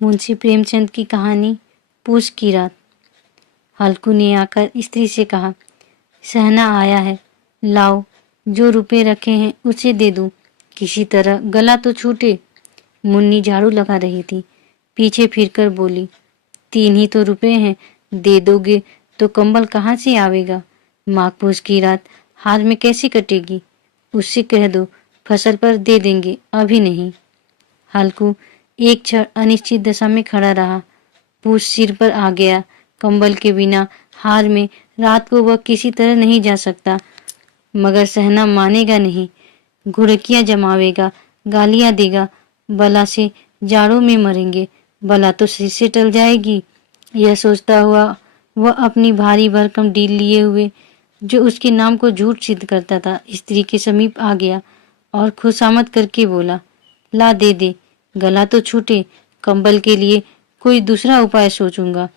मुंशी प्रेमचंद की कहानी पूस की रात। हल्कू ने आकर स्त्री से कहा, सहना आया है, लाओ, जो रुपए रखे हैं उसे दे दो, किसी तरह गला तो छूटे। मुन्नी झाड़ू लगा रही थी, पीछे फिरकर बोली, 3 ही तो रुपए हैं, दे दोगे तो कंबल कहाँ से आवेगा? माघ पूस की रात हाथ में कैसे कटेगी? उससे कह दो फसल पर दे देंगे, अभी नहीं। हल्कू एक क्षण अनिश्चित दशा में खड़ा रहा। पूस सिर पर आ गया। कंबल के बिना हार में रात को वह किसी तरह नहीं जा सकता, मगर सहना मानेगा नहीं। घुड़कियां जमावेगा, गालियां देगा, बला से जाड़ों में मरेंगे, बला तो सिर से टल जाएगी। यह सोचता हुआ वह अपनी भारी भरकम डील लिए हुए, जो उसके नाम को झूठ सिद्ध करता था, स्त्री के समीप आ गया और खुशामद करके बोला, ला दे दे, गला तो छूटे, कंबल के लिए कोई दूसरा उपाय सोचूंगा।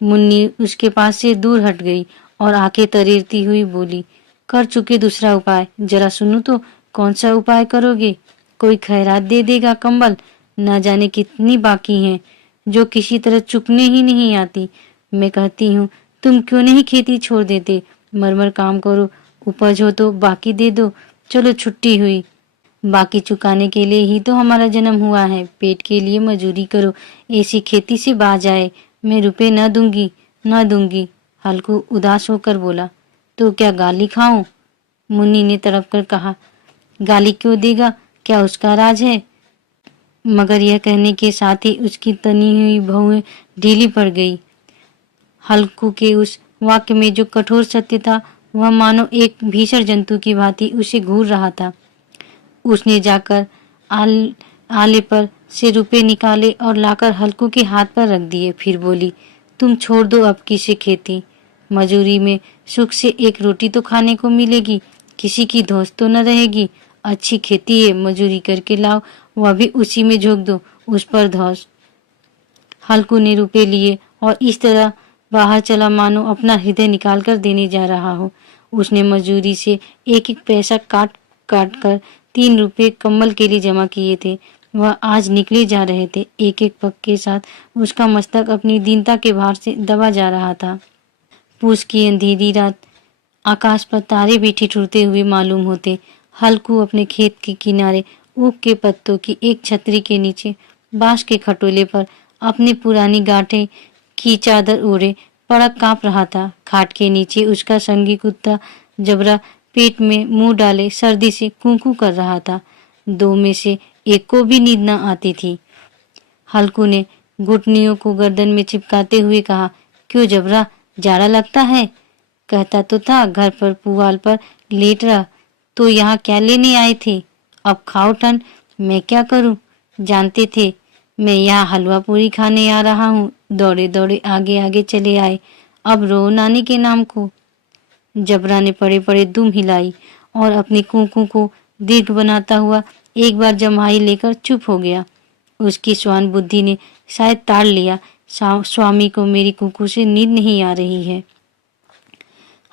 मुन्नी उसके पास से दूर हट गई और आंखें तरेरती हुई बोली, कर चुके दूसरा उपाय, जरा सुनो तो, कौन सा उपाय करोगे? कोई खैरात दे देगा कंबल, न जाने कितनी बाकी हैं जो किसी तरह चुकने ही नहीं आती। मैं कहती हूँ तुम क्यों नहीं खेती छोड़ देते, मरमर काम करो, उपज हो तो बाकी दे दो, चलो छुट्टी हुई। बाकी चुकाने के लिए ही तो हमारा जन्म हुआ है, पेट के लिए मजूरी करो, ऐसी खेती से बाज आए, मैं रुपए न दूंगी, न दूंगी। हल्कू उदास होकर बोला, तो क्या गाली खाऊं? मुन्नी ने तड़प कर कहा, गाली क्यों देगा, क्या उसका राज है? मगर यह कहने के साथ ही उसकी तनी हुई भौहें ढीली पड़ गई। हल्कू के उस वाक्य में जो कठोर सत्य था, वह मानो एक भीषण जंतु की भांति उसे घूर रहा था। उसने जाकर आले पर से रुपए निकाले और लाकर हल्कू के हाथ पर रख दिए। फिर बोली, तुम छोड़ दो अब किसे खेती, मजूरी में सुख से एक रोटी तो खाने को मिलेगी, किसी की धौंस तो न रहेगी। अच्छी खेती है, मजूरी करके लाओ, वह भी उसी में झोंक दो, उस पर धौंस। हल्कू ने रुपए लिए और इस तरह बाहर चला मानो अपना हृदय निकाल कर देने जा रहा हो। उसने मजूरी से एक एक पैसा काट काट कर 3 रुपए कम्बल के लिए जमा किए थे। वह आज निकले जा रहे थे। एक एक पग के साथ उसका मस्तक अपनी दीनता के भार से दबा जा रहा था। पूस की अंधेरी रात, आकाश पर तारे भी ठिठुरते हुए मालूम होते। हल्कू अपने खेत के किनारे ऊख के पत्तों की एक छतरी के नीचे बांस के खटोले पर अपनी पुरानी गांठें की चादर ओढ़े पड़ा कांप रहा था। खाट के नीचे उसका संगी कुत्ता जबरा पेट में मुंह डाले सर्दी से कूं-कूं कर रहा था। 2 में से एक को भी नींद न आती थी। हल्कू ने घुटनियों को गर्दन में चिपकाते हुए कहा, क्यों जबरा, जाड़ा लगता है? कहता तो था घर पर पुआल पर लेट रहा, तो यहाँ क्या लेने आए थे? अब खाओ ठंड, मैं क्या करूं? जानते थे मैं यहाँ हलवा पूरी खाने आ रहा हूँ, दौड़े दौड़े आगे आगे चले आए, अब रो नानी के नाम को। जबरा ने पड़े पड़े दुम हिलाई और अपनी कूकू को दीर्घ बनाता हुआ एक बार जम्हाई लेकर चुप हो गया। उसकी स्वान बुद्धि ने शायद ताड़ लिया, स्वामी को मेरी कुकू से नींद नहीं आ रही है।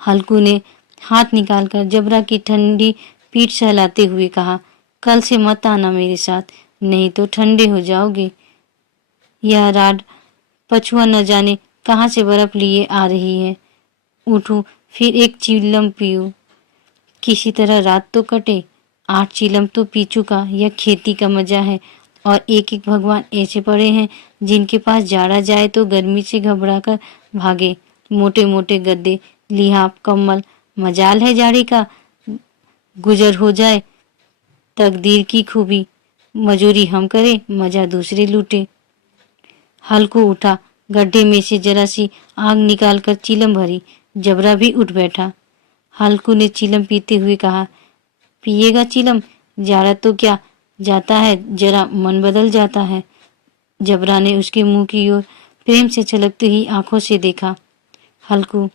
हल्कू ने हाथ निकालकर जबरा की ठंडी पीठ सहलाते हुए कहा, कल से मत आना मेरे साथ, नहीं तो ठंडे हो जाओगे। यह राड पछुआ न जाने कहाँ से बर्फ लिए आ रही है। उठूं फिर एक चिलम पीऊं, किसी तरह रात तो कटे। 8 चिलम तो पी चुका, यह खेती का मजा है। और एक एक भगवान ऐसे पड़े हैं जिनके पास जाड़ा जाए तो गर्मी से घबरा कर भागे। मोटे मोटे गद्दे, लिहाफ, कम्बल, मजाल है जाड़े का गुजर हो जाए। तकदीर की खूबी, मजूरी हम करें, मजा दूसरे लूटे। हल्कू उठा, गड्ढे में से जरा सी आग निकालकर चिलम भरी। जबरा भी उठ बैठा। हल्कू ने चिलम पीते हुए कहा, पिएगा चिलम? जाड़ा तो क्या जाता है, जरा मन बदल जाता है। जबरा ने उसके मुंह की ओर प्रेम से छलकती हुई आंखों से देखा। हल्कू,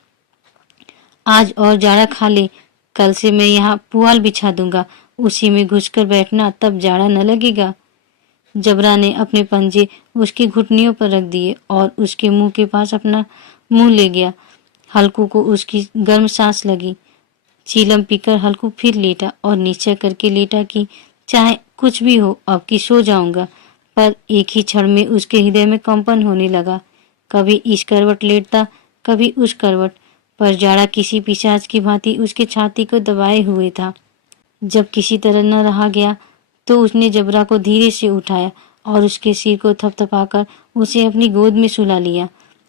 आज और जाड़ा खा ले, कल से मैं यहाँ पुआल बिछा दूंगा, उसी में घुसकर बैठना, तब जाड़ा न लगेगा। जबरा ने अपने पंजे उसकी घुटनियों पर रख दिए और उसके मुंह के पास अपना मुंह ले गया। हल्कू को उसकी गर्म सांस लगी। चीलम पीकर हल्कू फिर लेटा और निश्चय करके लेटा कि चाहे कुछ भी हो अब की सो जाऊंगा, पर एक ही क्षण में उसके हृदय में कंपन होने लगा। कभी इस करवट लेटता, कभी उस करवट, पर जाड़ा किसी पिशाच की भांति उसके छाती को दबाए हुए था। जब किसी तरह न रहा गया तो उसने जबरा को धीरे से उठाया और उसके सिर को थपथपाकर उसे अपनी गोद में सुला लिया।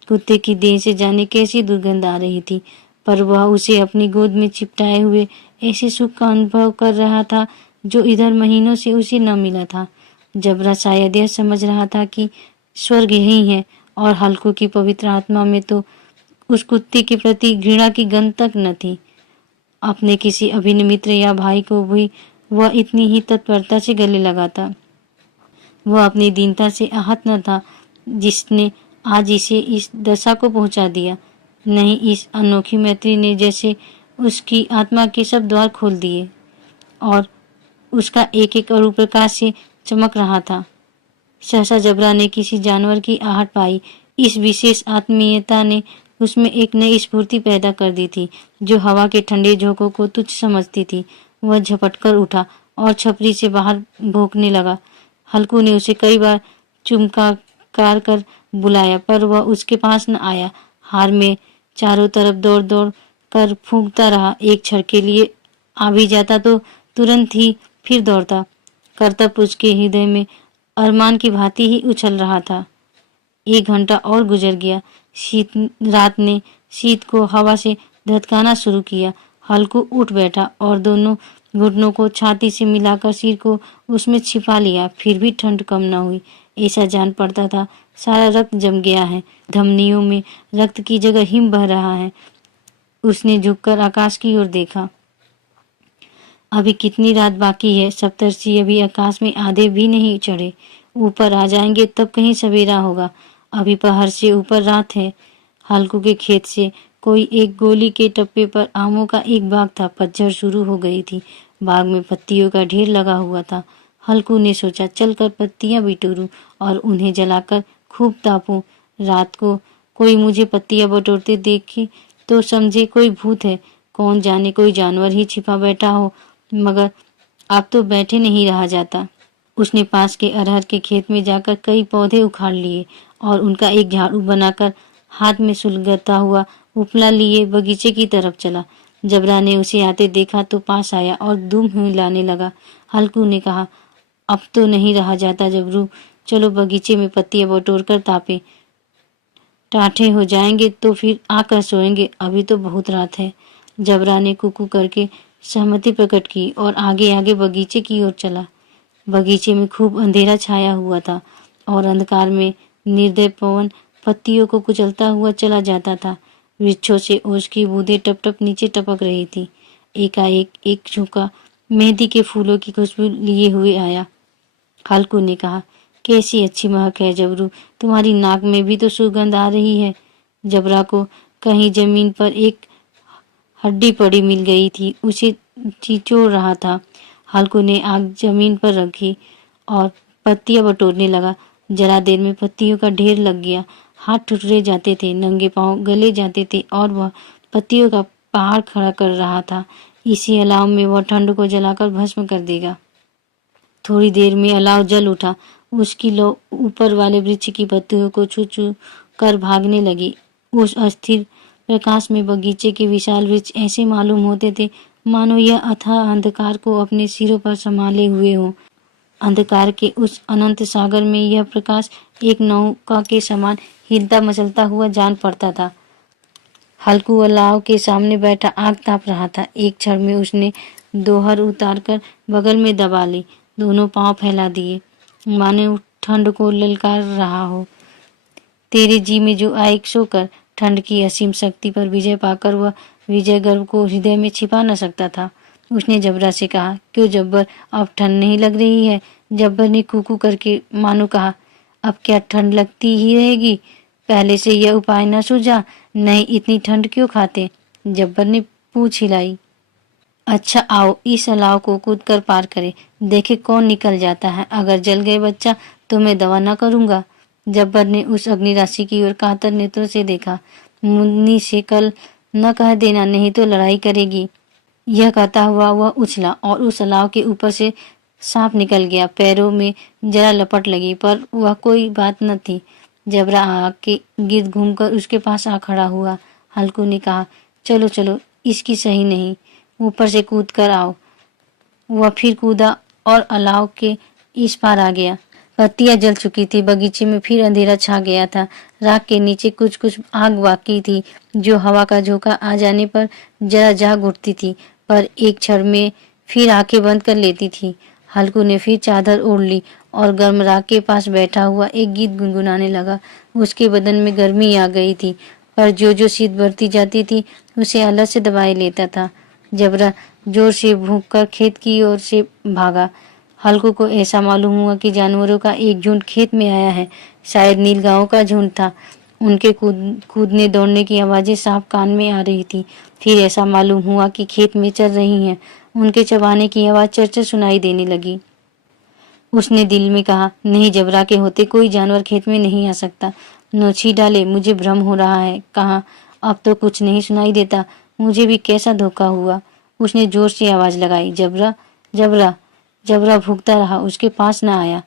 कुत्ते की देह से जाने कैसी दुर्गंध आ रही थी, पर वह उसे अपनी गोद में चिपटाए हुए ऐसे सुख का अनुभव कर रहा था जो इधर महीनों से उसे न मिला था। जबरा शायद यह समझ रहा था कि स्वर्ग यही है, और हल्कू की पवित्र आत्मा में तो उस कुत्ते के प्रति घृणा की गंध तक न थी। अपने किसी अभिन्न मित्र या भाई को भी वह इतनी ही तत्परता से गले लगाता। वह अपनी दीनता से आहत न था जिसने आज इसे इस दशा को पहुंचा दिया। नहीं, इस अनोखी मैत्री ने जैसे उसकी आत्मा के सब द्वार खोल दिए और उसका एक एक अणु प्रकाश से चमक रहा था। सहसा जबरा ने किसी जानवर की आहट पाई। इस विशेष आत्मीयता ने उसमें एक नई स्फूर्ति पैदा कर दी थी जो हवा के ठंडे झोंकों को तुच्छ समझती थी। वह झपटकर उठा और छपरी से बाहर भौंकने लगा। हल्कू ने उसे कई बार चुमकार कर बुलाया, पर वह उसके पास न आया। हार में चारों तरफ दौड़ दौड़ कर फूंकता रहा। एक क्षण के लिए आ भी जाता तो तुरंत ही फिर दौड़ता। कर्तव्य उसके हृदय में अरमान की भांति ही उछल रहा था। 1 घंटा और गुजर गया। रात ने शीत को हवा से धधकाना शुरू किया। हल्कू उठ बैठा और दोनों घुटनों को छाती से मिलाकर सिर को उसमें छिपा लिया। फिर भी ठंड कम न हुई। ऐसा जान पड़ता था सारा रक्त जम गया है, धमनियों में रक्त की जगह हिम बह रहा है। उसने झुककर आकाश की ओर देखा। अभी कितनी रात बाकी है। सप्तर्षि अभी आकाश में आधे भी नहीं चढ़े। ऊपर आ जाएंगे तब कहीं सवेरा होगा। अभी पहर से ऊपर रात है। हल्कू के खेत से कोई एक गोली के टप्पे पर आमों का एक बाग था। पतझड़ शुरू हो गई थी। बाग में पत्तियों का ढेर लगा हुआ था। हल्कू ने सोचा चलकर पत्तियां बिटोरूं और उन्हें जलाकर खूब तापूं। रात को कोई मुझे पत्तियां बटोरते देखे तो समझे कोई भूत है। कौन जाने कोई जानवर ही छिपा बैठा हो, मगर अब तो बैठे नहीं रहा जाता। उसने पास के अरहर के खेत में जाकर कई पौधे उखाड़ लिए और उनका एक झाड़ू बनाकर हाथ में सुलगता हुआ उपला लिए बगीचे की तरफ चला। जबरा ने उसे आते देखा तो पास आया और दुम हिलाने लगा। हल्कू ने कहा, अब तो नहीं रहा जाता जबरू, चलो बगीचे में पत्तियां बटोर कर तापे। टाठे हो जाएंगे तो फिर आकर सोएंगे, अभी तो बहुत रात है। जबरा ने कुकू करके सहमति प्रकट की और आगे आगे बगीचे की ओर चला। बगीचे में खूब अंधेरा छाया हुआ था और अंधकार में निर्दय पवन पत्तियों को कुचलता हुआ चला जाता था। वृक्षों से ओस की बूंदें टप टप नीचे टपक रही थी। एकाएक एक झोंका मेहंदी के फूलों की खुशबू लिए हुए आया। हल्कू ने कहा, कैसी अच्छी महक है जबरू, तुम्हारी नाक में भी तो सुगंध आ रही है। जबरा को कहीं जमीन पर एक हड्डी पड़ी मिल गई थी, उसे चिचोड़ रहा था। हल्कू ने आग जमीन पर रखी और पत्तियां बटोरने लगा। जरा देर में पत्तियों का ढेर लग गया। हाथ ठुठुरे जाते थे, नंगे पांव गले जाते थे और वह पत्तियों का पहाड़ खड़ा कर रहा था। इसी अलाव में वह ठंड को जलाकर भस्म कर देगा। थोड़ी देर में अलाव जल उठा। उसकी लौ ऊपर वाले वृक्ष की पत्तियों को छू छू कर भागने लगी। उस अस्थिर प्रकाश में बगीचे के विशाल वृक्ष ऐसे मालूम होते थे मानो यह अथाह अंधकार को अपने सिरों पर संभाले हुए हो। अंधकार के उस अनंत सागर में यह प्रकाश एक नौका के समान हिलता मचलता हुआ जान पड़ता था। हल्कू अलाव के सामने बैठा आग ताप रहा था। एक क्षण में उसने दोहर उतारकर बगल में दबा ली, दोनों पांव फैला दिए, मानो ठंड को ललकार रहा हो। तेरे जी में जो आए सो कर। ठंड की असीम शक्ति पर विजय पाकर वह विजय गर्व को हृदय में छिपा न सकता था। उसने जबरा से कहा, क्यों जब्बर, अब ठंड नहीं लग रही है? जब्बर ने कूकू करके मानो कहा, अब क्या ठंड लगती ही रहेगी? पहले से यह उपाय न सूझा? नहीं, इतनी ठंड क्यों खाते? जब्बर ने पूछ हिलाई। अच्छा आओ इस अलाव को कूद कर पार करे, देखे कौन निकल जाता है। अगर जल गए बच्चा तो मैं दवा न करूंगा। जब्बर ने उस अग्निराशि की ओर कातर नेत्रों से देखा। मुन्नी से कल न कह देना, नहीं तो लड़ाई करेगी। यह कहता हुआ वह उछला और उस अलाव के ऊपर से सांप निकल गया। पैरों में जरा लपट लगी पर वह कोई बात न थी। जबरा आके गिर्द घूमकर उसके पास आ खड़ा हुआ। हल्कू ने कहा, चलो चलो, इसकी सही नहीं, ऊपर से कूद कर आओ। वह फिर कूदा और अलाव के इस पार आ गया। पत्तियां जल चुकी थी। बगीचे में फिर अंधेरा छा गया था। राख के नीचे कुछ कुछ आग बाकी थी, जो हवा का झोंका आ जाने पर जरा जाग उठती थी, पर एक क्षण में फिर आंखें बंद कर लेती थी। हल्कू ने फिर चादर ओढ़ ली और गर्म राख के पास बैठा हुआ एक गीत गुनगुनाने लगा। उसके बदन में गर्मी आ गई थी, पर जो जो शीत बढ़ती जाती थी उसे अलग से दबाए लेता था। जबरा जोर से भूख कर खेत की ओर से भागा। हल्कू को ऐसा मालूम हुआ कि जानवरों का एक झुंड खेत में आया है। शायद नीलगांव का झुंड था। उनके कूदने दौड़ने की आवाजें साफ कान में आ रही थी। फिर ऐसा मालूम हुआ कि खेत में चल रही हैं। उनके चबाने की आवाज चरचर सुनाई देने लगी। उसने दिल में कहा, नहीं, जबरा के होते कोई जानवर खेत में नहीं आ सकता। नोची डाले, मुझे भ्रम हो रहा है। कहाँ, अब तो कुछ नहीं सुनाई देता। मुझे भी कैसा धोखा हुआ। उसने जोर से आवाज लगाई, जबरा, जबरा। जबरा भूखता रहा, उसके पास न आया।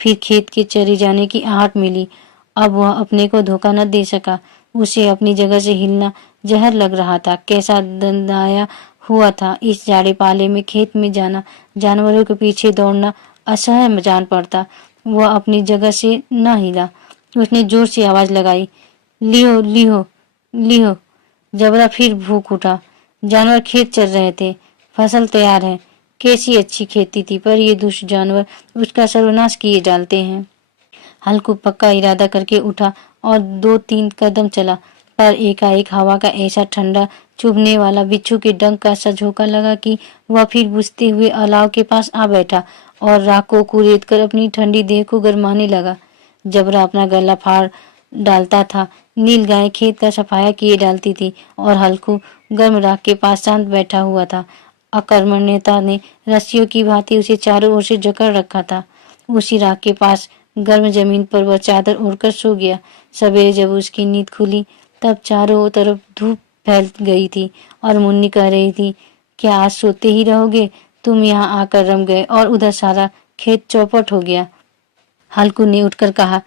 फिर खेत के चरे जाने की आहट मिली। अब वह अपने को धोखा न दे सका। उसे अपनी जगह से हिलना जहर लग रहा था। कैसा दंदाया हुआ था। इस जाड़े पाले में खेत में जाना, जानवरों के पीछे दौड़ना असह्य जान पड़ता। वह अपनी जगह से न हिला। उसने जोर से आवाज लगाई, लियो लियो लियो। जबरा फिर भूख उठा। जानवर खेत चल रहे थे। फसल तैयार है। कैसी अच्छी खेती थी, पर ये दुष्ट जानवर उसका सर्वनाश किए डालते हैं। हल्कू पक्का इरादा करके उठा और 2-3 कदम चला, पर एकाएक हवा का ऐसा ठंडा चुभने वाला बिच्छू के डंक का सा झोंका लगा कि वह फिर बुझते हुए अलाव के पास आ बैठा और राख को कुरेद कर अपनी ठंडी देह को गरमाने लगा। जबरा अपना गला फाड़ डालता था। नील गाय खेत का सफाया किए डालती थी और हल्कू गर्म राख के पास शांत बैठा हुआ था। अकर्मण्यता ने रस्सियों की भांति उसे चारों ओर से जकड़ रखा था। उसी राख के पास गर्म जमीन पर वह चादर ओढ़कर सो गया। सवेरे जब उसकी नींद खुली तब चारों तरफ धूप फैल गई थी और मुन्नी कह रही थी, क्या आज सोते ही रहोगे? तुम यहाँ आकर रम गए और उधर सारा खेत चौपट हो गया। हल्कू ने उठकर कहा,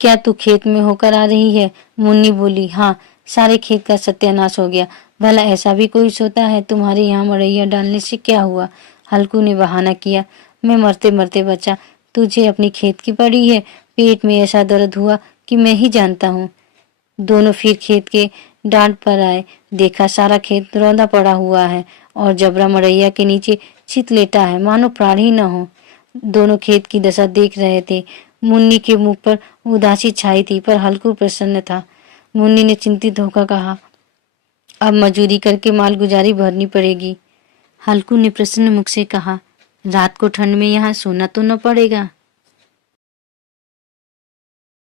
क्या तू खेत में होकर आ रही है? मुन्नी बोली, हाँ, सारे खेत का सत्यानाश हो गया। भला ऐसा भी कोई सोता है? तुम्हारे यहाँ मड़ैया डालने से क्या हुआ? हल्कू ने बहाना किया, मैं मरते मरते बचा। तुझे अपनी खेत की पड़ी है। पेट में ऐसा दर्द हुआ कि मैं ही जानता हूँ। दोनों फिर खेत के डांड पर आए। देखा सारा खेत रौंदा पड़ा हुआ है और जबरा मड़ैया के नीचे चित लेटा है, मानो प्राण ही न हो। दोनों खेत की दशा देख रहे थे। मुन्नी के मुख पर उदासी छाई थी, पर हल्कू प्रसन्न था। मुन्नी ने चिंतित होकर कहा, अब मजूरी करके माल गुजारी भरनी पड़ेगी। हल्कू ने प्रसन्न मुख से कहा, रात को ठंड में यहाँ सोना तो न पड़ेगा।